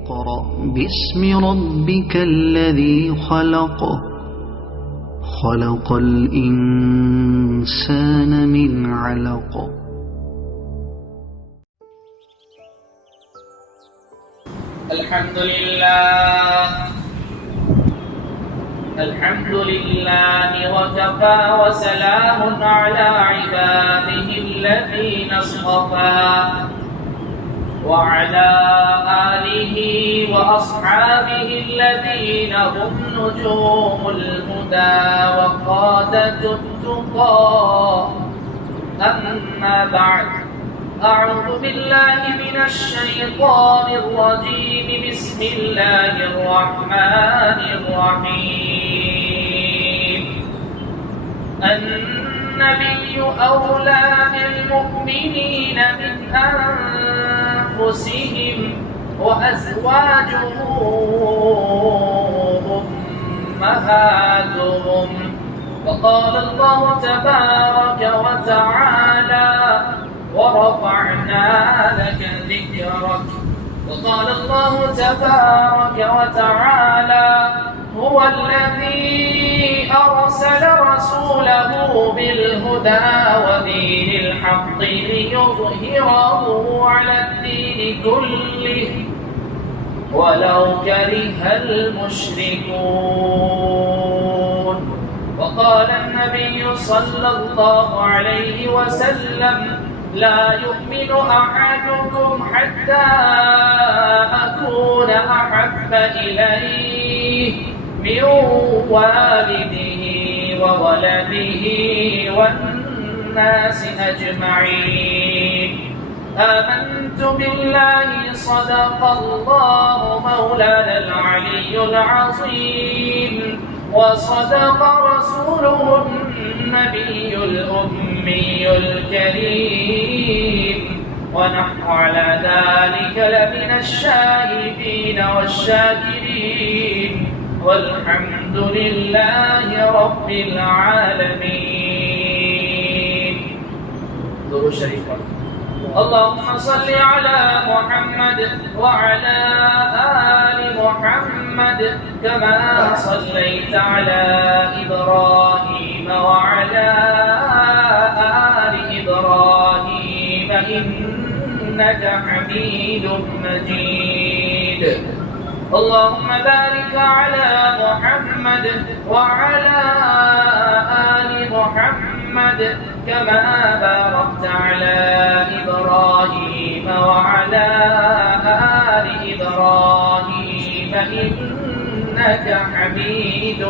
اقرأ باسم ربك الذي خلق خلق الإنسان من علق الحمد لله وكفى وسلام على عباده الذين اصطفى وعلى آله وأصحابه الذين هم نجوم الهدى وقادة التقى أما بعد أعوذ بالله من الشيطان الرجيم بسم الله الرحمن الرحيم النبي أولى بالمؤمنين من أنفسهم وأزواجه أمهاتهم وقال الله تبارك وتعالى ورفعنا لك ذكرك وقال الله تبارك وتعالى هو الذي أرسل رسوله بالهدى ودين الحق ليظهره على الدين كله ولو كره المشركون وقال النبي صلى الله عليه وسلم لا يؤمن أحدكم حتى أكون أحب إليه من والده وولده والناس أجمعين آمنت بالله صدق الله مولانا العلي العظيم وصدق رسوله النبي الأمي الكريم ونحن على ذلك لمن الشاهدين والشاكرين والحمد لله رب العالمين. درود شریف اللهم صل على محمد وعلى آل محمد كما صليت على إبراهيم وعلى آل إبراهيم إنك حميد مجيد. اللهم بارك على محمد وعلى آل محمد كما باركت على إبراهيم وعلى آل إبراهيم إنك حميد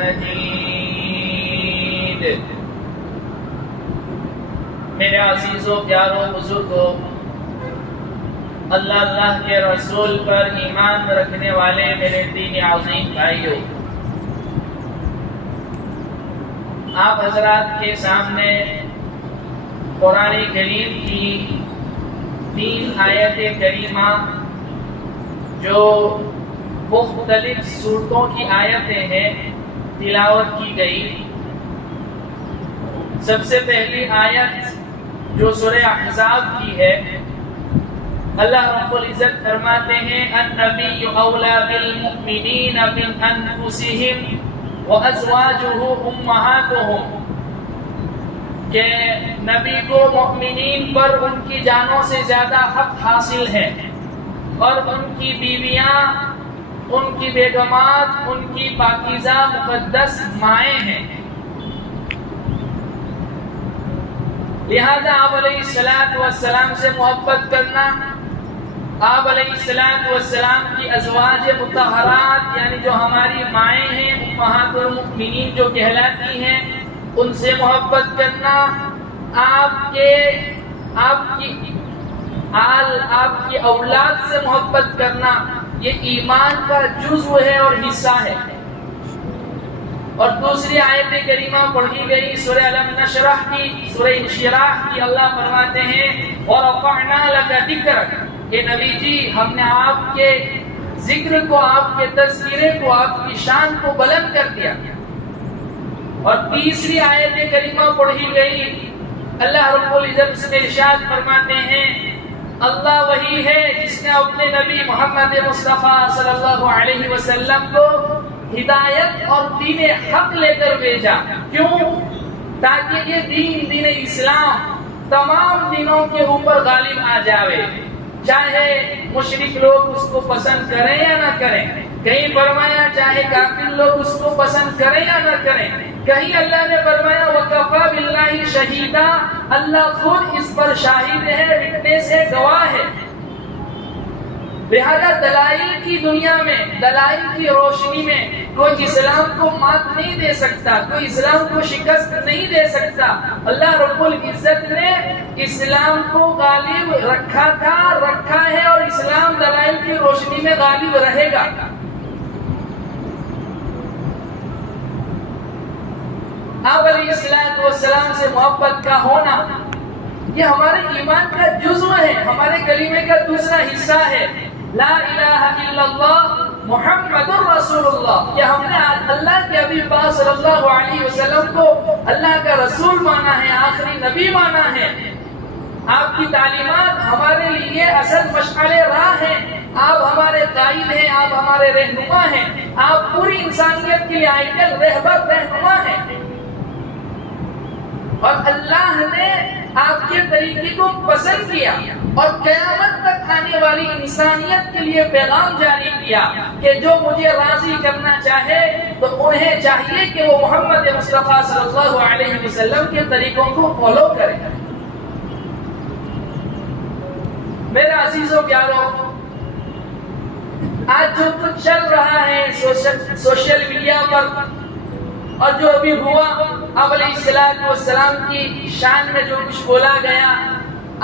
مجيد. میرے عزیزوں پیاروں بزرگوں، اللہ کے رسول پر ایمان رکھنے والے میرے دین عظیم بھائیوں، آپ حضرات کے سامنے قرآن کریم کی 3 آیت کریمہ جو مختلف سورتوں کی آیتیں ہیں تلاوت کی گئی. سب سے پہلی آیت جو سورہ احزاب کی ہے، اللہ رب العزت فرماتے ہیں النبی اولا بالمؤمنین من انفسہم وازواجہ امہاتہم، کہ نبی کو مؤمنین پر ان کی جانوں سے زیادہ حق حاصل ہے اور ان کی بیویاں، ان کی بیگمات، ان کی پاکیزہ مقدس مائیں ہیں. لہذا آپ علیہ السلام سے محبت کرنا، آپ علیہ السلام کی ازواج مطہرات یعنی جو ہماری مائیں ہیں، امہات المؤمنین جو کہلاتی ہیں، ان سے محبت کرنا، آپ کی اولاد سے محبت کرنا، یہ ایمان کا جزو ہے اور حصہ ہے. اور دوسری آیت کریمہ پڑھی گئی سورہ الم نشرح کی، سورہ انشراح کی. اللہ فرماتے ہیں وَرَفَعْنَا لَكَ ذِكْرَكَ، کہ نبی جی ہم نے آپ کے ذکر کو، آپ کے تذکرے کو، آپ کی شان کو بلند کر دیا. اور تیسری آیت کریمہ پڑھی گئی، اللہ رب العزت سے ارشاد فرماتے ہیں اللہ وہی ہے جس نے اپنے نبی محمد مصطفیٰ صلی اللہ علیہ وسلم کو ہدایت اور دین حق لے کر بھیجا. کیوں؟ تاکہ یہ دین اسلام تمام دینوں کے اوپر غالب آ جاوے، چاہے مشرک لوگ اس کو پسند کریں یا نہ کریں. کہیں فرمایا چاہے کافر لوگ اس کو پسند کریں یا نہ کریں. کہیں اللہ نے فرمایا وَكَفَى بِاللَّهِ شَهِيدًا، اللہ خود اس پر شاہد ہے، وٹنس ہے، گواہ ہے. لہذا دلائل کی دنیا میں، دلائل کی روشنی میں کوئی اسلام کو مات نہیں دے سکتا، کوئی اسلام کو شکست نہیں دے سکتا. اللہ رب العزت نے اسلام کو غالب رکھا تھا، رکھا ہے، اور اسلام دلائل کی روشنی میں غالب رہے گا. آپ علیہ السلام سے محبت کا ہونا یہ ہمارے ایمان کا جزو ہے، ہمارے کلمے کا دوسرا حصہ ہے. لا الہ الا اللہ محمد الرسول اللہ. یہ ہم نے اللہ کے حبیب پاک صلی اللہ علیہ وسلم کو اللہ کا رسول مانا ہے، آخری نبی مانا ہے. آپ کی تعلیمات ہمارے لیے اصل مشعل راہ ہیں. آپ ہمارے قائد ہیں، آپ ہمارے رہنما ہیں، آپ پوری انسانیت کے لیے آئیڈل رہبر رہنما ہیں. اور اللہ نے آپ کے طریقے کو پسند کیا اور قیامت تک آنے والی انسانیت کے لیے پیغام جاری کیا کہ جو مجھے راضی کرنا چاہے تو انہیں چاہیے کہ وہ محمد مصطفیٰ صلی اللہ علیہ وسلم کے طریقوں کو فالو کریں. میرے عزیزوں پیاروں، آج جو کچھ چل رہا ہے سوشل میڈیا پر اور جو ابھی ہوا، آپ علیہ السلام کی شان میں جو کچھ بولا گیا،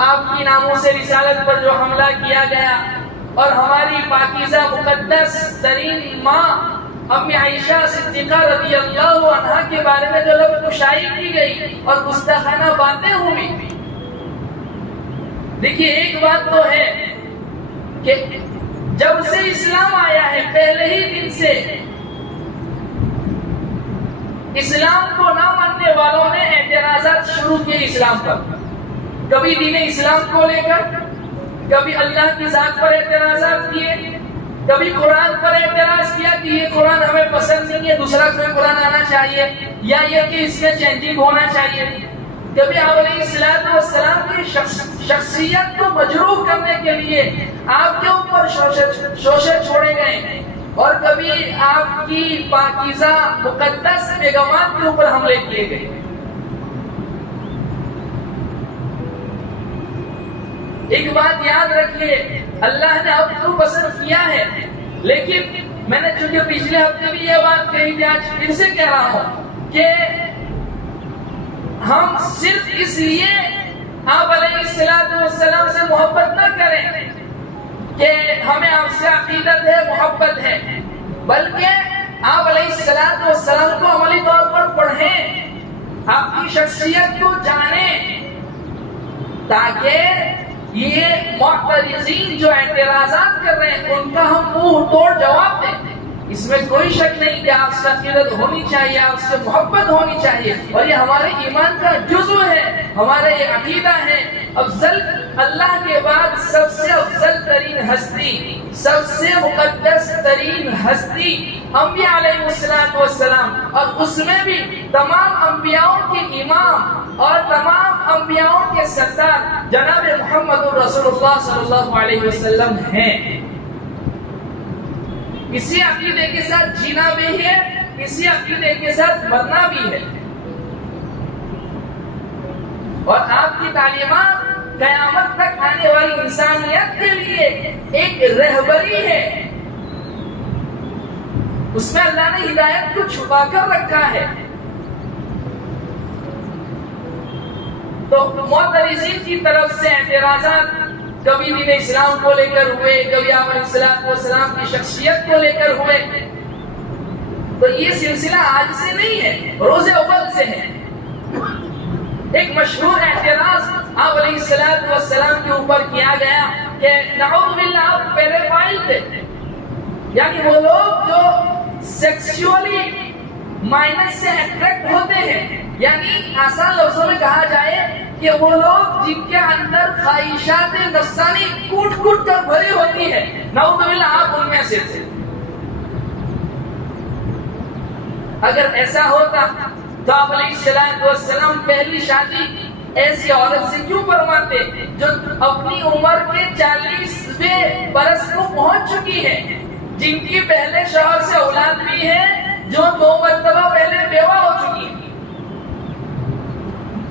آپ کی ناموس رسالت پر جو حملہ کیا گیا، اور ہماری پاکیزہ مقدس ترین ماں امی عائشہ صدیقہ رضی اللہ عنہا کے بارے میں جو لفظ کشائی کی گئی اور گستاخانہ باتیں ہوئی. دیکھیے، ایک بات تو ہے کہ جب سے اسلام آیا ہے پہلے ہی دن سے اسلام کو نہ ماننے والوں نے اعتراضات شروع کیے اسلام پر. کبھی دین اسلام کو لے کر، کبھی اللہ کی ذات پر اعتراضات کیے، کبھی قرآن پر اعتراض کیا کہ یہ قرآن ہمیں پسند نہیں ہے، دوسرا کوئی قرآن آنا چاہیے، یا یہ کہ اس میں چینجنگ ہونا چاہیے. کبھی آپ علیہ السلام کی شخصیت کو مجروح کرنے کے لیے آپ کے اوپر شوشے چھوڑے گئے، اور کبھی آپ کی پاکیزہ مقدس بیگمات کے اوپر حملے کیے گئے. ایک بات یاد رکھیے، اللہ نے اب تو پسند کیا ہے، لیکن میں نے چونکہ پچھلے ہفتے بھی یہ بات کہی تھی، آج پھر سے کہہ رہا ہوں کہ ہم صرف اس لیے آپ علیہ السلام سے محبت نہ کریں کہ ہمیں آپ سے عقیدت ہے، محبت ہے، بلکہ آپ علیہ السلام کو عملی طور پر پڑھیں، آپ کی شخصیت کو جانیں، تاکہ یہ معترضین جو اعتراضات کر رہے ہیں ان کا ہم منہ توڑ جواب دیں. اس میں کوئی شک نہیں کہ آپ سے عقیدت ہونی چاہیے، آپ سے محبت ہونی چاہیے، اور یہ ہمارے ایمان کا جزو ہے، ہمارا یہ عقیدہ ہے. افضل اللہ کے بعد سب سے افضل ترین ہستی، سب سے مقدس ترین ہستی انبیاء علیہ السلام، اور اس میں بھی تمام انبیاءوں کے امام اور تمام انبیاءوں کے سردار جناب محمد رسول اللہ صلی اللہ علیہ وسلم ہیں. اسی عقیدے کے ساتھ جینا بھی ہے، اسی عقیدے کے ساتھ مرنا بھی ہے. اور آپ کی تعلیمات قیامت تک آنے والی انسانیت کے لیے ایک رہبری ہے. اس میں اللہ نے ہدایت کو چھپا کر رکھا ہے. تو معترضین کی طرف سے اعتراضات کبھی دین اسلام کو لے کر ہوئے، کبھی آپ علیہ السلام کی شخصیت کو لے کر ہوئے. تو یہ سلسلہ آج سے نہیں ہے، روز اول سے ہے. ایک مشہور اعتراض آپ علیہ السلام کے اوپر کیا گیا کہ نعوذ باللہ آپ پیڈوفائل تھے، یعنی وہ لوگ جو سیکسولی مائنس سے اٹریکٹ ہوتے ہیں، یعنی آسان لفظوں میں کہا جائے کہ وہ لوگ جن کے اندر خواہشات نفسانی کوٹ کوٹ کر بھری ہوتی ہے، نعوذ باللہ آپ ان میں سے تھے۔ اگر ایسا ہوتا تو آپ علیہ السلام پہلی شادی ایسی عورت سے کیوں فرماتے جو اپنی عمر کے 40ویں برس کو پہنچ چکی ہے، جن کی پہلے شوہر سے اولاد بھی ہے، جو 2 مرتبہ پہلے بیوہ ہو چکی ہے؟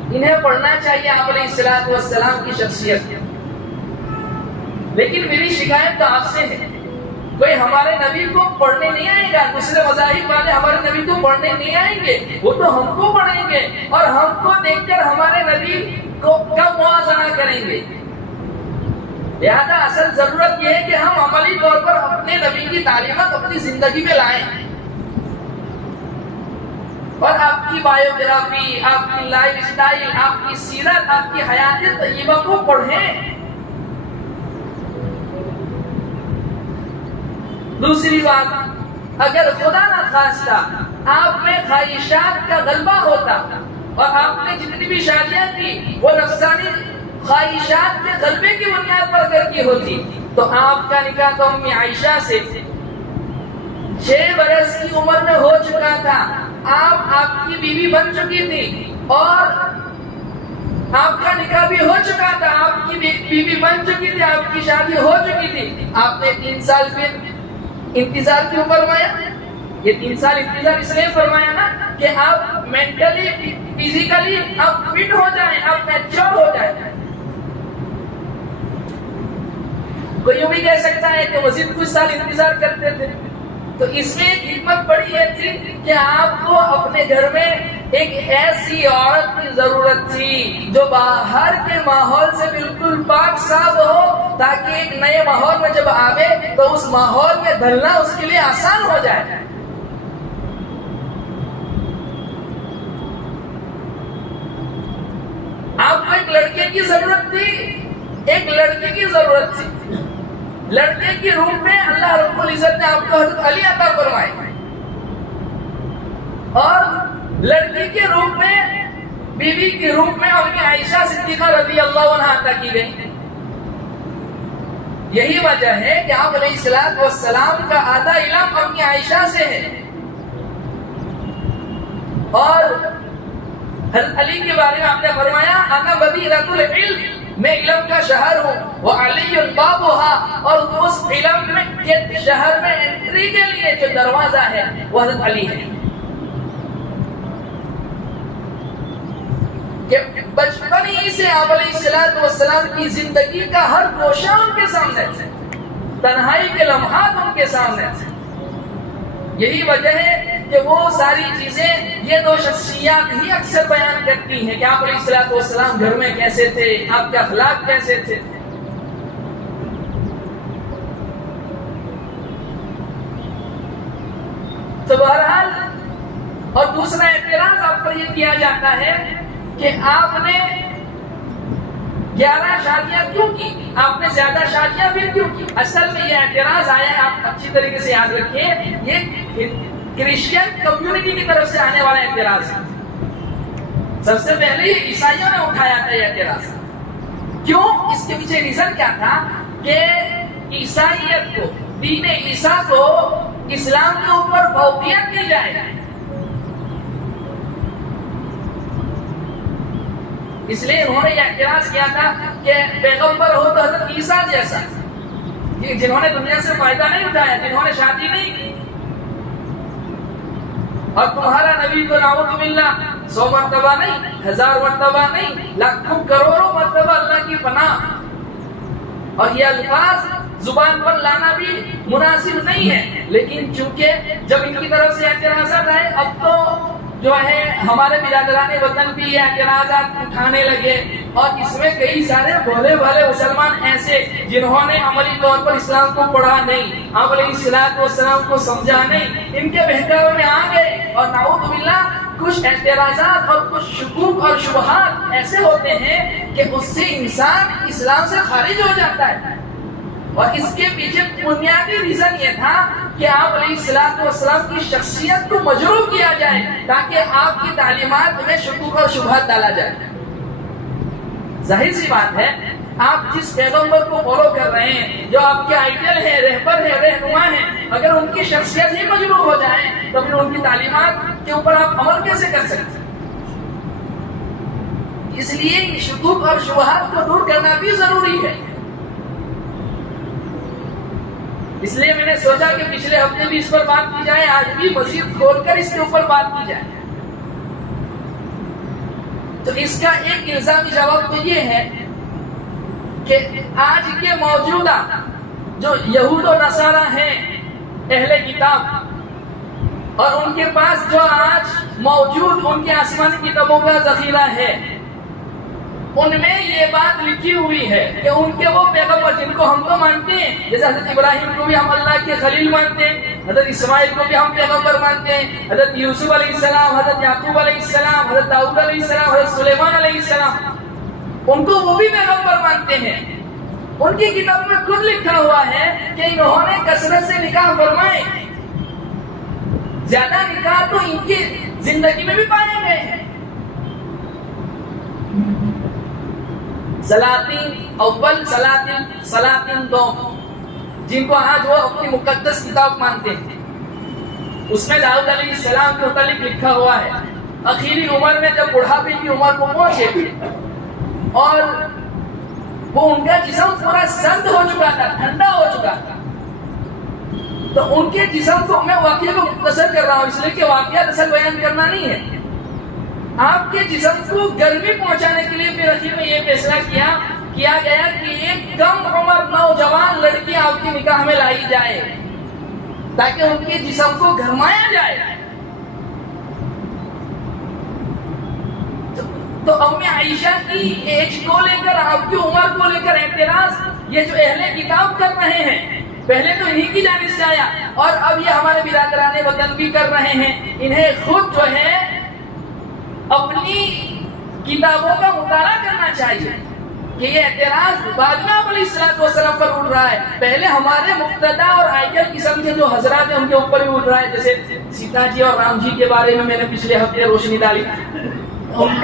انہیں پڑھنا چاہیے آپ علیہ السلام کی شخصیت۔ لیکن میری شکایت تو آپ سے ہے، کوئی ہمارے نبی کو پڑھنے نہیں آئے گا، دوسرے مذاہب والے ہمارے نبی کو پڑھنے نہیں آئیں گے، وہ تو ہم کو پڑھیں گے اور ہم کو دیکھ کر ہمارے نبی کو کا موازنہ کریں گے۔ لہذا اصل ضرورت یہ ہے کہ ہم عملی طور پر اپنے نبی کی تعلیمات اپنی زندگی میں لائیں، اور آپ کی بایوگرافی، آپ کی لائف اسٹائل، آپ کی سیرت، آپ کی حیات طیبہ کو پڑھیں۔ دوسری بات، اگر خدا نہ خواستہ آپ میں خواہشات کا غلبہ ہوتا اور آپ نے جتنی بھی شادیاں کی وہ نفسانی خواہشات کے غلبے کی بنیاد پر کر کی ہوتی، تو آپ کا نکاح تو امی عائشہ سے 6 برس کی عمر میں ہو چکا تھا، آپ کی بیوی بن چکی تھی اور آپ کا نکاح بھی ہو چکا تھا، آپ کی بیوی بن چکی تھی، آپ کی شادی ہو چکی تھی۔ آپ نے 3 سال پھر انتظار کیوں فرمایا؟ یہ 3 سال انتظار اس لیے فرمایا نا کہ آپ مینٹلی فزیکلی آپ فٹ ہو جائیں، آپ میچور ہو جائیں۔ کوئی یوں بھی کہہ سکتا ہے کہ مزید کچھ سال انتظار کرتے تھے، تو اس میں ایک حکمت بڑی یہ تھی کہ آپ کو اپنے گھر میں ایک ایسی عورت کی ضرورت تھی جو باہر کے ماحول سے بالکل پاک صاف ہو، تاکہ ایک نئے ماحول میں جب آوے تو اس ماحول میں ڈھلنا اس کے لیے آسان ہو جائے۔ آپ کو ایک لڑکے کی ضرورت تھی، ایک لڑکی کی ضرورت تھی۔ لڑکے کی روح میں اللہ رب العزت نے آپ کو حضرت علی عطا فرمائے، اور لڑکی کے روح میں، بیوی کی روح میں اپنی عائشہ صدیقہ رضی اللہ عنہا عطا کی گئی۔ یہی وجہ ہے کہ آپ علیہ السلام کا آدھا علم اپنی عائشہ سے ہے، اور حضرت علی کے بارے میں آپ نے فرمایا انا مدینۃ العلم، میں علم کا شہر ہوں، وعلی بابها، اور اس علم کے شہر میں انٹری کے لیے جو دروازہ ہے وہ حضرت علی ہے۔ کہ بچپن ہی سے آپ علیہ السلام کی زندگی کا ہر گوشہ ان کے سامنے تھے، تنہائی کے لمحات ان کے سامنے تھے۔ یہی وجہ ہے کہ وہ ساری چیزیں یہ 2 شخصیات ہی اکثر بیان کرتی ہیں کہ آپ علیہ السلام گھر میں کیسے تھے، آپ کے اخلاق کیسے تھے۔ تو بہرحال، اور دوسرا اعتراض آپ پر یہ کیا جاتا ہے کہ آپ نے 11 شادیاں کیوں کی، آپ نے زیادہ شادیاں بھی کیوں کی؟ اصل میں یہ اعتراض آیا ہے، آپ اچھی طریقے سے یاد رکھیے، یہ کرسچین کمیونٹی کی طرف سے آنے والا اعتراض ہے۔ سب سے پہلے عیسائیوں نے اٹھایا تھا یہ اعتراض۔ کیوں؟ اس کے پیچھے ریزن کیا تھا کہ عیسائیت کو، دین عیسیٰ کو اسلام کے اوپر فوقیت دی جائے، اس لیے انہوں نے یہ اعتراض کیا تھا کہ پیغمبر ہو تو حضرت عیسیٰ جیسا، جنہوں نے دنیا سے فائدہ نہیں اٹھایا، جنہوں نے شادی نہیں کی، اور تمہارا نبی تو نعوذ باللہ 100 مرتبہ نہیں، 1000 مرتبہ نہیں، لاکھوں کروڑوں مرتبہ اللہ کی پناہ۔ اور یہ الفاظ زبان پر لانا بھی مناسب نہیں ہے، لیکن چونکہ جب ان کی طرف سے اعتراضات آئے، اب تو جو ہے ہمارے برادران وطن بھی یہ اعتراضات اٹھانے لگے، اور اس میں کئی سارے بھولے بھالے مسلمان ایسے جنہوں نے عملی طور پر اسلام کو پڑھا نہیں، آپ علیہ السلام کو سمجھا نہیں، ان کے بہکاوے میں آ گئے، اور نعوذ باللہ کچھ اعتراضات اور کچھ شکوک اور شبہات ایسے ہوتے ہیں کہ اس سے انسان اسلام سے خارج ہو جاتا ہے۔ اور اس کے پیچھے بنیادی ریزن یہ تھا کہ آپ علیہ السلام کی شخصیت کو مجروح کیا جائے، تاکہ آپ کی تعلیمات میں شکوک اور شبہات ڈالا جائے۔ ظاہر سی بات ہے آپ جس پیغمبر کو فالو کر رہے ہیں، جو آپ کے آئیڈل ہیں، رہبر ہیں، رہنما ہیں، اگر ان کی شخصیت ہی مجروح ہو جائے تو پھر ان کی تعلیمات کے اوپر آپ عمل کیسے کر سکتے ہیں؟ اس لیے ان شکوک اور شبہات کو دور کرنا بھی ضروری ہے۔ اس لیے میں نے سوچا کہ پچھلے ہفتے بھی اس پر بات کی جائے، آج بھی مزید کھول کر اس کے اوپر بات کی جائے۔ تو اس کا ایک الزامی جواب تو یہ ہے کہ آج کے موجودہ جو یہود و نصارہ ہیں اہل کتاب، اور ان کے پاس جو آج موجود ان کے آسمانی کتابوں کا ذخیرہ ہے، ان میں یہ بات لکھی ہوئی ہے کہ ان کے وہ پیغمبر جن کو ہم تو مانتے ہیں، جیسے حضرت ابراہیم کو بھی ہم اللہ کے خلیل مانتے ہیں، حضرت اسماعیل کو بھی ہم پیغمبر مانتے ہیں، حضرت یوسف علیہ السلام، حضرت یعقوب علیہ السلام، حضرت داؤد علیہ السلام، حضرت سلیمان علیہ السلام، ان کو وہ بھی پیغمبر مانتے ہیں۔ ان کی کتاب میں خود لکھا ہوا ہے کہ انہوں نے کثرت سے نکاح فرمائے، زیادہ نکاح تو ان کی زندگی میں بھی پائے گئے ہیں۔ سلاطین اول، سلاطین دو، جن کو آج وہ اپنی مقدس کتاب مانتے ہیں، اس میں داؤد علیہ السلام کے متعلق لکھا ہوا ہے آخری عمر میں جب بڑھاپے کی عمر کو پہنچے اور وہ ان کا جسم پورا سرد ہو چکا تھا، ٹھنڈا ہو چکا تھا، تو ان کے جسم کو میں واقعہ کو مختصر کر رہا ہوں اس لیے کہ واقعہ اصل بیان کرنا نہیں ہے۔ آپ کے جسم کو گرمی پہنچانے کے لیے پھر اخیر میں یہ فیصلہ کیا گیا کہ ایک کم عمر نوجوان لڑکی آپ کی نکاح میں لائی جائے تاکہ ان کے جسم کو گرمایا جائے۔ تو امی عائشہ کی ایج کو لے کر، آپ کی عمر کو لے کر اعتراض یہ جو اہل کتاب کر رہے ہیں، پہلے تو انہی کی جانب سے آیا اور اب یہ ہمارے برادران وطن بھی کر رہے ہیں۔ انہیں خود جو ہے اپنی کتابوں کا مطالعہ کرنا چاہیے کہ یہ اعتراض بعد میں آپ علیہ السلام پر اٹھ رہا ہے، پہلے ہمارے مقتدا اور آئیڈل قسم کے جو حضرات ہیں ان کے اوپر بھی اٹھ رہا ہے۔ جیسے سیتا جی اور رام جی کے بارے میں نے پچھلے ہفتے روشنی ڈالی، ان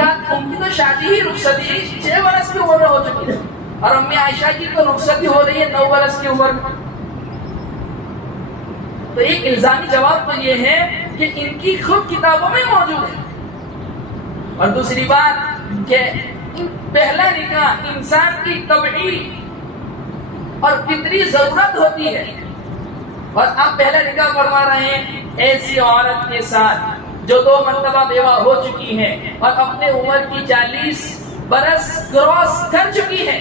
کی تو شادی ہی رخصتی 6 برس کی عمر میں ہو چکی ہے، اور امی عائشہ کی تو رخصتی ہو رہی ہے 9 برس کی عمر میں۔ تو ایک الزامی جواب تو یہ ہے کہ ان کی خود کتابوں میں موجود ہے۔ اور دوسری بات کہ پہلا نکاح انسان کی طبعی اور فطری ضرورت ہوتی ہے، اور آپ پہلا نکاح فرما رہے ہیں ایسی عورت کے ساتھ جو 2 مرتبہ بیوہ ہو چکی ہے اور اپنے عمر کی 40 برس کراس کر چکی ہے،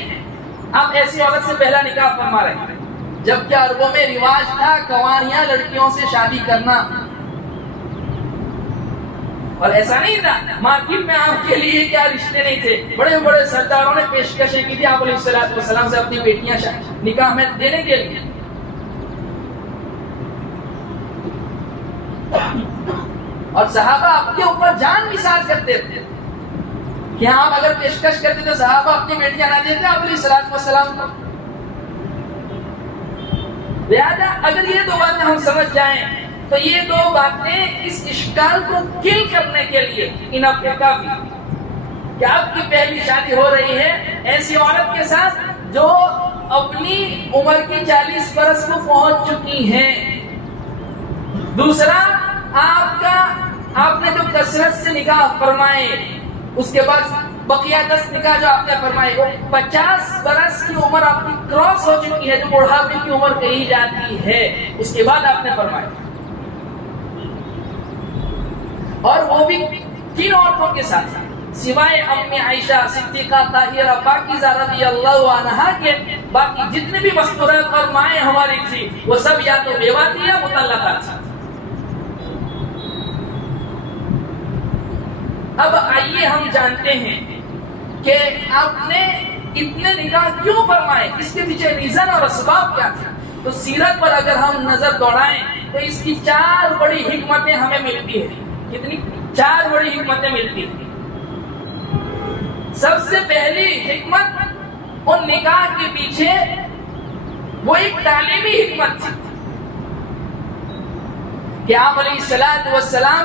آپ ایسی عورت سے پہلا نکاح فرما رہے ہیں، جبکہ عربوں میں رواج تھا کنواریاں لڑکیوں سے شادی کرنا، اور ایسا نہیں تھا مارکیٹ میں آپ کے لیے کیا رشتے نہیں تھے، بڑے بڑے سرداروں نے پیشکشیں کی تھی آپ علیہ السلام سے اپنی بیٹیاں نکاح میں دینے کے لیے۔ اور صحابہ آپ کے اوپر جان نثار کرتے تھے کہ آپ اگر پیشکش کرتے تو صحابہ اپنی بیٹیاں نہ دیتے آپ علیہ السلام کو۔ لہذا اگر یہ 2 باتیں ہم سمجھ جائیں تو یہ 2 باتیں اس اشکال کو کل کرنے کے لیے انف کافی کہ آپ کی پہلی شادی ہو رہی ہے ایسی عورت کے ساتھ جو اپنی عمر کی 40 برس کو پہنچ چکی ہیں۔ دوسرا، آپ نے جو کثرت سے نکاح فرمائے، اس کے بعد بقیہ 10 نکاح جو آپ نے فرمائے وہ 50 برس کی عمر آپ کی کراس ہو چکی ہے، جو بڑھاپے کی عمر کہی جاتی ہے، اس کے بعد آپ نے فرمائے، اور وہ بھی 3 عورتوں کے ساتھ سوائے امی عائشہ صدیقہ طاہرہ پاکیزہ رضی اللہ عنہا کے باقی جتنے بھی مستورات اور مائیں ہماری تھی وہ سب یا تو بیوہ تھی یا مطلقہ تھی۔ اب آئیے ہم جانتے ہیں کہ آپ نے اتنے نکاح کیوں فرمائے، اس کے پیچھے ریزن اور اسباب کیا تھا۔ تو سیرت پر اگر ہم نظر دوڑائیں تو اس کی 4 بڑی حکمتیں ہمیں ملتی ہیں۔ کتنی؟ 4 بڑی حکمتیں ملتی ہیں۔ سب سے پہلی حکمت ان نکاح کے پیچھے وہ ایک تعلیمی حکمت تھی کہ آپ علیہ السلام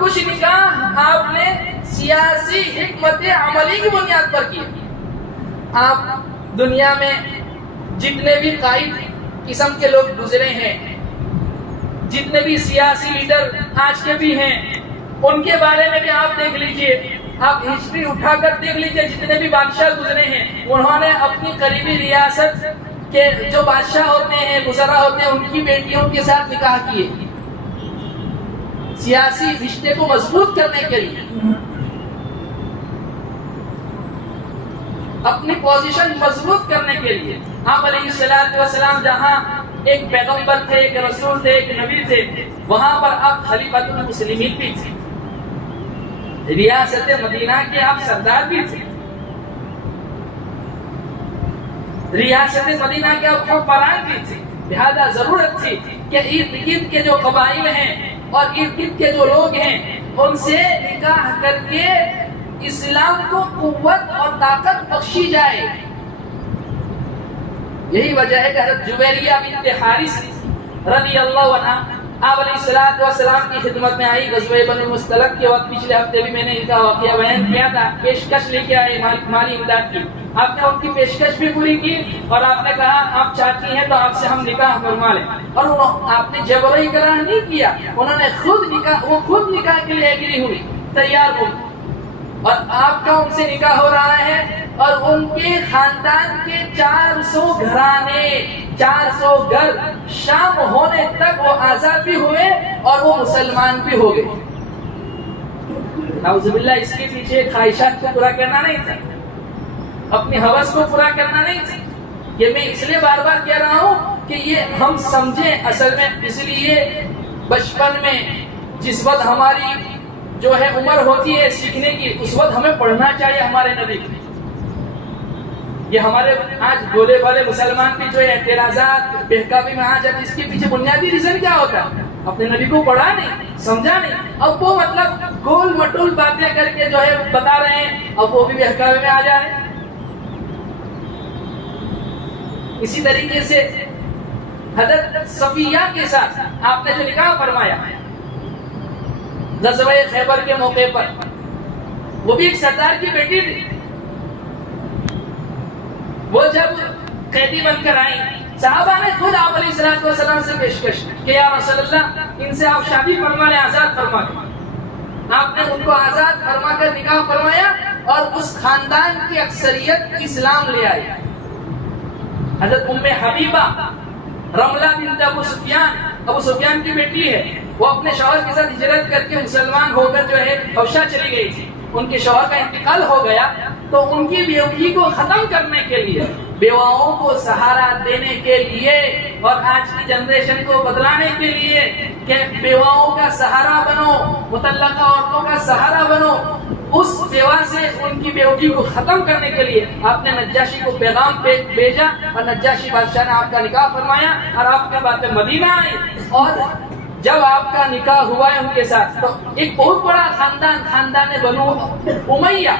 کچھ نکاح آپ نے سیاسی حکمت عملی کی بنیاد پر کیے. آپ دنیا میں جتنے بھی قائد قسم کے لوگ گزرے ہیں، جتنے بھی سیاسی لیڈر آج کے بھی ہیں، ان کے بارے میں بھی آپ دیکھ لیجئے، آپ ہسٹری اٹھا کر دیکھ لیجئے، جتنے بھی بادشاہ گزرے ہیں انہوں نے اپنی قریبی ریاست کے جو بادشاہ ہوتے ہیں، وزراء ہوتے ہیں، ان کی بیٹیوں کے ساتھ نکاح کیے سیاسی رشتے کو مضبوط کرنے کے لیے، اپنی پوزیشن مضبوط کرنے کے لیے. آپ علیہ الصلوۃ والسلام جہاں ایک پیغمبر تھے، ایک رسول تھے، ایک نبی تھے، وہاں پر آپ خلیفۃ المسلمین بھی تھے، ریاست مدینہ کے آپ سردار بھی تھے، ریاست مدینہ کے آپ حکمران بھی تھے. لہذا ضرورت تھی کہ ارد گرد کے جو قبائل ہیں اور ارد گرد کے جو لوگ ہیں ان سے نکاح کر کے اسلام کو قوت اور طاقت بخشی جائے. یہی وجہ ہے کہ حضرت جویریہ بنت حارث رضی اللہ عنہ آپ علیہ الصلوۃ والسلام کی خدمت میں آئی. غزوہ بنو المصطلق کے وقت پچھلے ہفتے بھی میں نے ان کا واقعہ بیان کیا تھا. پیشکش لے کے آئے مالی امداد کی. آپ نے ان کی پیشکش بھی پوری کی اور آپ نے کہا آپ چاہتی ہیں تو آپ سے ہم نکاح فرما لیں. اور آپ نے جبر و اکراه نہیں کیا، انہوں نے خود نکاح کے لیے ایگری ہوئی، تیار ہوئی، اور آپ کا ان سے نکاح ہو رہا ہے. اور ان کے خاندان کے 400 گھرانے، 400 گھر شام ہونے تک وہ آزاد بھی ہوئے اور وہ مسلمان بھی ہو گئے. نعوذ باللہ، اس کے پیچھے خواہشات کو پورا کرنا نہیں تھا، اپنی ہوس کو پورا کرنا نہیں تھا. یہ میں اس لیے بار بار کہہ رہا ہوں کہ یہ ہم سمجھیں. اصل میں اس لیے بچپن میں جس وقت ہماری جو ہے عمر ہوتی ہے سیکھنے کی، اس وقت ہمیں پڑھنا چاہیے ہمارے نبی کی. یہ ہمارے آج بولے والے مسلمان بھی جو اعتراضات بہکاوی میں آ جاتے، اس کے پیچھے بنیادی ریزن کیا ہوتا ہے؟ اپنے نبی کو پڑھا نہیں، سمجھا نہیں. اب وہ مطلب گول مٹول باتیں کر کے جو ہے بتا رہے ہیں، اب وہ بھی بہکاوے میں آ جا رہے ہیں. اسی طریقے سے حضرت صفیہ کے ساتھ آپ نے جو نکاح فرمایا غزوہ خیبر کے موقع پر، وہ بھی ایک سردار کی بیٹی تھی. وہ جب قیدی بن کر آئی، صحابہ نے خود آپ علیہ الصلوۃ والسلام سے پیشکش کہ یا رسول اللہ ان سے آپ شادی فرما لیں، آزاد فرما لیں. آپ نے ان کو آزاد فرما کر نکاح فرمایا اور اس خاندان کی اکثریت اسلام لے آئی. حضرت ام حبیبہ رملہ بنت ابو سفیان کی بیٹی ہے. وہ اپنے شوہر کے ساتھ ہجرت کر کے مسلمان ہو کر جو ہے حبشہ چلی گئی تھی. ان کے شوہر کا انتقال ہو گیا تو ان کی بیوگی کو ختم کرنے کے لیے، بیواؤں کو سہارا دینے کے لیے اور آج کی جنریشن کو بدلانے کے لیے کہ بیواؤں کا سہارا بنو، مطلقہ عورتوں کا سہارا بنو، اس بیوہ سے ان کی بیوگی کو ختم کرنے کے لیے آپ نے نجاشی کو پیغام بھیجا اور نجاشی بادشاہ نے آپ کا نکاح فرمایا اور آپ کے بعد مدینہ آئے. اور جب آپ کا نکاح ہوا ہے ان کے ساتھ تو ایک بہت بڑا خاندان بنو امیہ،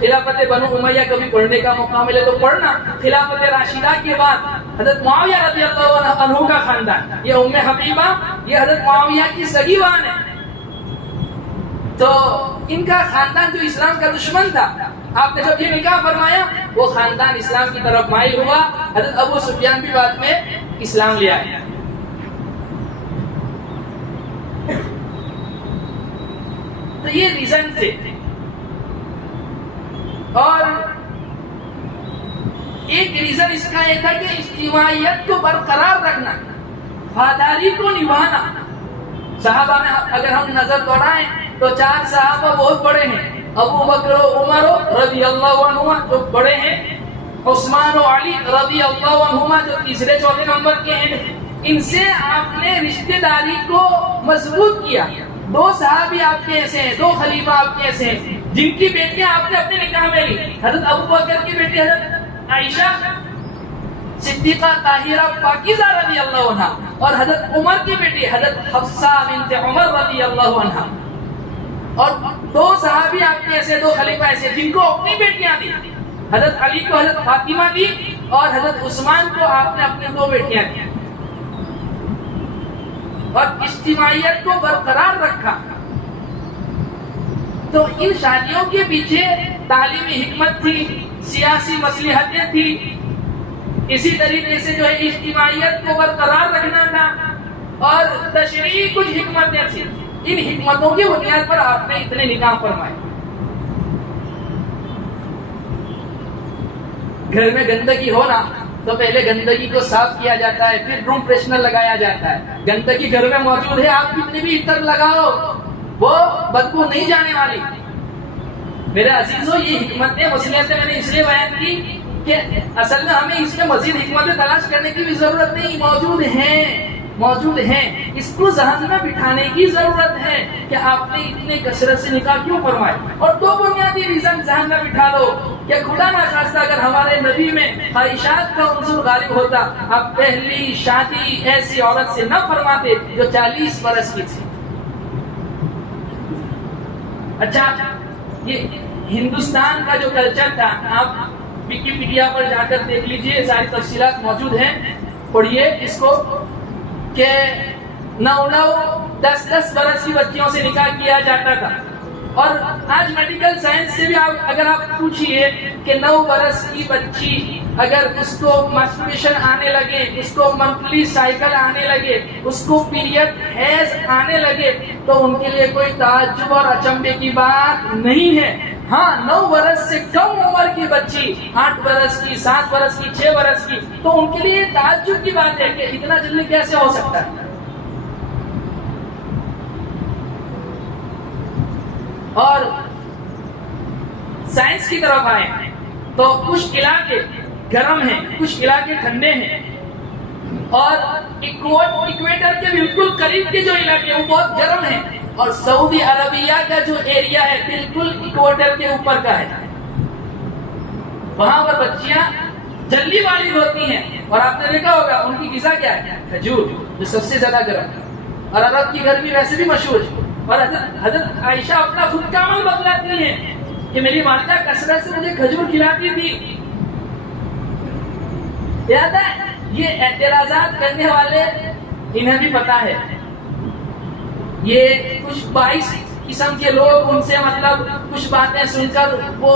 خلافت بنو امیہ کبھی پڑھنے کا موقع ملے تو پڑھنا. خلافت راشدہ کے بعد حضرت معاویہ رضی اللہ عنہ کا خاندان، یہ ام حبیبہ یہ حضرت معاویہ کی سگی بہن ہے. تو ان کا خاندان جو اسلام کا دشمن تھا، آپ نے جب یہ نکاح فرمایا وہ خاندان اسلام کی طرف مائل ہوا. حضرت ابو سفیان بھی بعد میں اسلام لے آئے. تو یہ ریزن تھے. اور ایک ریزن اس کا یہ تھا کہ اجتماعیت کو برقرار رکھنا، وفاداری کو نبھانا. صحابہ میں اگر ہم نظر دوڑائیں تو 4 صحابہ بہت بڑے ہیں. ابو بکر و عمر رضی اللہ عنہما جو بڑے ہیں، عثمان و علی رضی اللہ عنہما جو تیسرے چوتھے نمبر کے ہیں. ان سے آپ نے رشتہ داری کو مضبوط کیا. 2 صحابی آپ کے ایسے ہیں، 2 خلیفہ آپ کے ایسے ہیں جن کی بیٹیاں آپ نے اپنے نکاح میں لی. حضرت ابو بکر کی بیٹی حضرت عائشہ صدیقہ طاہرہ پاکیزہ رضی اللہ عنہا، اور حضرت عمر کی بیٹی حضرت حفصہ بنت عمر رضی اللہ عنہا. اور 2 صحابی آپ کے ایسے، 2 خلیفہ ایسے جن کو اپنی بیٹیاں دی. حضرت علی کو حضرت فاطمہ دی اور حضرت عثمان کو آپ نے اپنی 2 بیٹیاں دی. اور اجتماعیت کو برقرار رکھا. تو ان شادیوں کے پیچھے تعلیمی حکمت تھی، سیاسی مصلحتیں تھی، اسی طریقے سے جو ہے اجتماعیت کو برقرار رکھنا تھا، اور تشریعی کچھ حکمتیں تھیں. ان حکمتوں کی بنیاد پر آپ نے اتنے نکاح فرمائے. گھر میں گندگی ہو نا تو پہلے گندگی کو صاف کیا جاتا ہے، پھر روم فریشنر لگایا جاتا ہے. گندگی گھر میں موجود ہے، آپ کتنی بھی عطر لگاؤ وہ بدبو نہیں جانے والی. میرے عزیزوں، یہ حکمتیں مصلحتیں میں نے اس لیے بیان کی کہ اصل میں ہمیں اس میں مزید حکمتیں تلاش کرنے کی بھی ضرورت نہیں، موجود ہیں. اس کو ذہن میں بٹھانے کی ضرورت ہے کہ آپ نے اتنے کثرت سے نکاح کیوں فرمائے. اور دو بنیادی ریزن ذہن میں بٹھا لو کہ خدا نخواستہ اگر ہمارے نبی میں خواہشات کا عنصر غالب ہوتا، آپ پہلی شادی ایسی عورت سے نہ فرماتے جو 40 برس کی تھی. اچھا، یہ ہندوستان کا جو کلچر تھا، آپ ویکیپیڈیا پر جا کر دیکھ لیجئے، ساری تفصیلات موجود ہیں، پڑھیے اس کو، کہ 9-10 برس کی بچیوں سے نکاح کیا جاتا تھا. اور آج میڈیکل سائنس سے بھی اگر آپ پوچھئے کہ 9 برس کی بچی اگر اس کو منسٹریشن آنے لگے، اس کو منتھلی سائیکل آنے لگے، اس کو پیریڈ حیض آنے لگے، تو ان کے لیے کوئی تعجب اور اچنبے کی بات نہیں ہے. ہاں، 9 برس سے کم عمر کی بچی، 8 برس کی، 7 برس کی، 6 برس کی، تو ان کے لیے تعجب کی بات ہے کہ اتنا جلدی کیسے ہو سکتا ہے. اور سائنس کی طرف آئے تو کچھ علاقے گرم ہیں، کچھ علاقے ٹھنڈے ہیں، اور ایکویٹر کے بالکل قریب کے جو علاقے ہیں وہ بہت گرم ہیں، اور سعودی عربیہ کا جو ایریا ہے بالکل ایکویٹر کے اوپر کا ہے. وہاں پر بچیاں جلدی بالغ ہوتی ہیں، اور آپ نے دیکھا ہوگا ان کی غذا کیا ہے؟ کھجور، جو سب سے زیادہ گرم ہے. اور عرب کی گرمی ویسے بھی مشہور ہے. اور حضرت عائشہ اپنا خود کا عمل بتلاتی ہیں کہ میری والدہ کثرت سے مجھے کھجور کھلاتی تھی. یاد ہے، یہ اعتراضات کرنے والے انہیں بھی پتا ہے، یہ کچھ 22 قسم کے لوگ ان سے مطلب کچھ باتیں سن کر وہ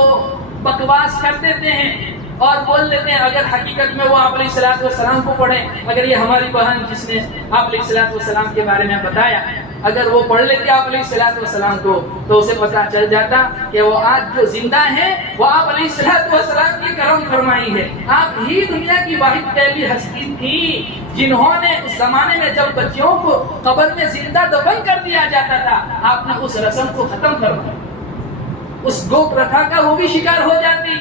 بکواس کر دیتے ہیں اور بول دیتے ہیں اگر حقیقت میں وہ آپ علیہ الصلوۃ والسلام کو پڑھیں، اگر یہ ہماری بہن جس نے آپ علیہ الصلوۃ والسلام کے بارے میں بتایا، اگر وہ پڑھ لیتے آپ علیہ الصلوۃ والسلام کو، تو اسے پتا چل جاتا کہ وہ آج جو زندہ ہیں وہ آپ علیہ الصلوۃ والسلام کی کرم فرمائی ہے. آپ ہی دنیا کی واحد پہلی ہستی تھی جنہوں نے اس زمانے میں جب بچیوں کو قبر میں زندہ دفن کر دیا جاتا تھا، آپ نے اس رسم کو ختم کروایا. اس گو پرتھا کا وہ بھی شکار ہو جاتی.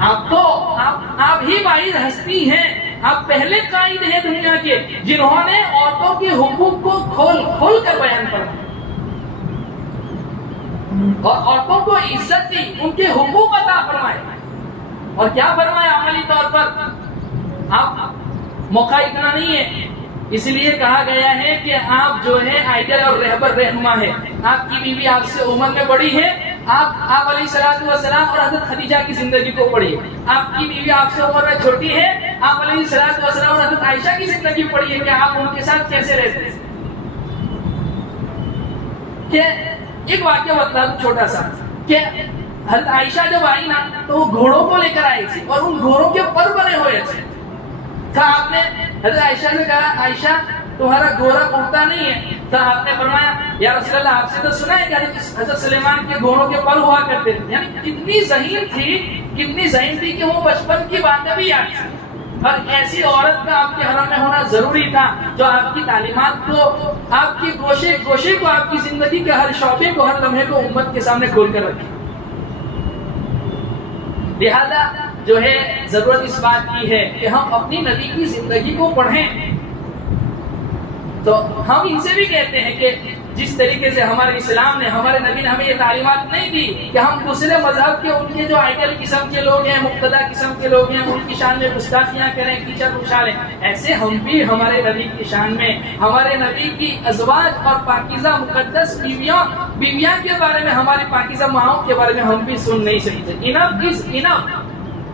آپ ہی واحد ہستی ہیں، آپ پہلے قائد ہیں دنیا کے جنہوں نے عورتوں کے حقوق کو کھول کر بیان فرمایا اور عورتوں کو عزت دی، ان کے حقوق عطا فرمائے. اور کیا فرمایا عملی طور پر؟ آپ موقع اتنا نہیں ہے، اس لیے کہا گیا ہے کہ آپ جو ہے آئیڈل اور رہبر رہنما ہے. آپ کی بیوی آپ سے عمر میں بڑی ہے، آپ علیہ الصلوۃ والسلام اور حضرت خدیجہ کی زندگی کو پڑھیے. آپ کی بیوی آپ سے عمر میں چھوٹی ہے، آپ علیہ الصلوۃ والسلام اور حضرت عائشہ کی زندگی پڑھیے کہ آپ ان کے ساتھ کیسے رہتے ہیں. کہ ایک واقعہ بتلا دوں چھوٹا سا، کہ حضرت عائشہ جب آئی نا تو وہ گھوڑوں کو لے کر آئی تھی اور ان گھوڑوں کے پر بنے ہوئے تھے. آپ نے حضرت عائشہ نے کہا عائشہ تمہارا گھوڑا اڑتا نہیں ہے، تو آپ نے فرمایا یا رسول اللہ آپ سے تو سنا ہے کہ حضرت سلیمان کے گھوڑوں کے پر ہوا کرتے تھے. یعنی کتنی ذہین تھی کہ وہ بچپن کی باتیں بھی یاد تھی. اور ایسی عورت کا آپ کے حرم میں ہونا ضروری تھا جو آپ کی تعلیمات کو، آپ کی گوشے کو، آپ کی زندگی کے ہر شعبے کو، ہر لمحے کو امت کے سامنے کھول کر رکھے. لہذا جو ہے ضرورت اس بات کی ہے کہ ہم اپنی نبی کی زندگی کو پڑھیں. تو ہم ان سے بھی کہتے ہیں کہ جس طریقے سے ہمارے اسلام نے، ہمارے نبی نے ہمیں یہ تعلیمات نہیں دی کہ ہم دوسرے مذہب کے ان کے جو آئیڈل قسم کے لوگ ہیں، مقتدی قسم کے لوگ ہیں، ان کی شان میں گستاخیاں کریں، کیچڑ اچھالیں. ایسے ہم بھی ہمارے نبی کی شان میں، ہمارے نبی کی ازواج اور پاکیزہ مقدس بیویاں کے بارے میں، ہماری پاکیزہ ماؤں کے بارے میں ہم بھی سن نہیں سکتے. انف از انف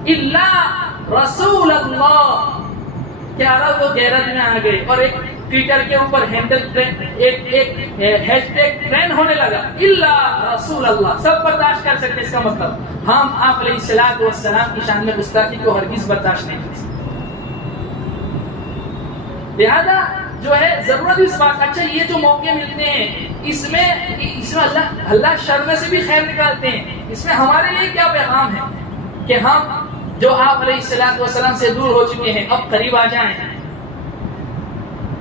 الا رسول اللہ. کہ عرب وہ غیرت میں آ گئے. اور ایک ٹویٹر کے اوپر ہینڈل ایک ہیش ٹیگ ٹرینڈ ہونے لگا، الا رسول اللہ، سب برداشت کر سکتے، اس کا مطلب ہم آپ علیہ الصلوۃ والسلام کی شان میں گستاخی کو ہرگز برداشت نہیں کر سکتے۔ لہذا جو ہے ضرورت اس بات، اچھا یہ جو موقع ملتے ہیں اس میں اللہ شر میں سے بھی خیر نکالتے ہیں، اس میں ہمارے لیے کیا پیغام ہے کہ ہم جو آپ علیہ الصلوۃ والسلام سے دور ہو چکے ہیں اب قریب آ جائیں۔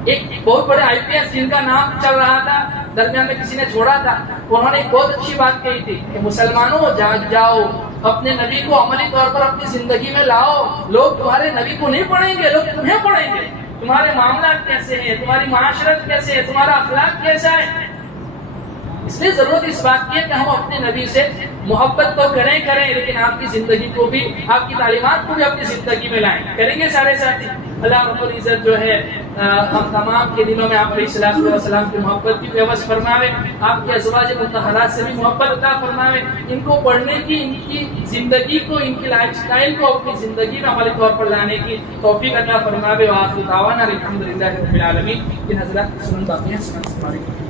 ایک بہت بڑے آئی پی ایس جن کا نام چل رہا تھا، درمیان میں کسی نے چھوڑا تھا، انہوں نے ایک بہت اچھی بات کہی تھی کہ مسلمانوں جاگ جاؤ، اپنے نبی کو عملی طور پر اپنی زندگی میں لاؤ، لوگ تمہارے نبی کو نہیں پڑھیں گے، لوگ تمہیں پڑھیں گے، تمہارے معاملات کیسے ہیں، تمہاری معاشرت کیسے ہے، تمہارا اخلاق کیسا ہے۔ اس لیے ضرورت اس بات کی ہے کہ ہم اپنے نبی سے محبت تو کریں لیکن آپ کی زندگی کو بھی، آپ کی تعلیمات کو بھی اپنی زندگی میں لائیں۔ کریں گے سارے ساتھی؟ اللہ رب العزت جو ہے ہم تمام کے دلوں میں آپ علیہ الصلوۃ والسلام کی محبت کی پیوست فرماوے، آپ کے ازواج مطہرات سے بھی محبت عطا فرماوے، ان کو پڑھنے کی، ان کی زندگی کو، ان کی لائف سٹائل کو اپنی زندگی میں عملی طور پر لانے کی توفیق عطا فرماوے۔ وآخر دعوانا الحمدللہ رب العالمین۔ ان حضرات کی سنن باقی ہیں، السلام علیکم۔